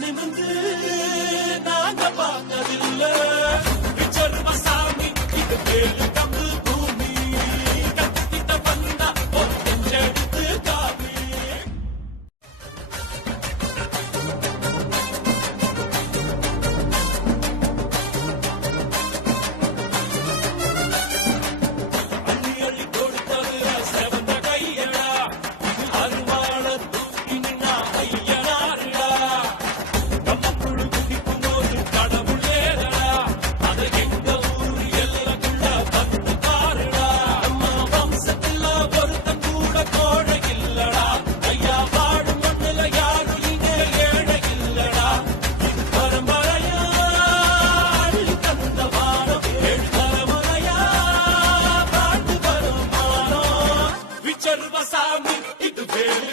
நிமிந்து நாங்க பார்த்ததில்லை சாமி இது வேலு கம்பு பூமி கத்திட்ட வந்தா ஒரு நெஞ்செடுத்து காமி அள்ளி அள்ளி கொடுத்தது செவந்த கையடா அருவாள தூக்கி நின்னா ஐயனாருடா நம்ம குழு குடிக்கும் போது கடவுள் ஏதடா அதை எங்க ஊரு எல்லக்குள்ள வந்து பாருடா நம்ம வம்சத்துல ஒருத்தன் கூட கோழை இல்லடா ஐயா வாழும் மண்ணுல யாரும் இங்க ஏழை இல்லடா இது பரம்பரையா அள்ளி தந்த வானம் ஏழு தலைமுறையா பாட்டு வரும் மானம் விச்சர்வ சாமி இது வேலு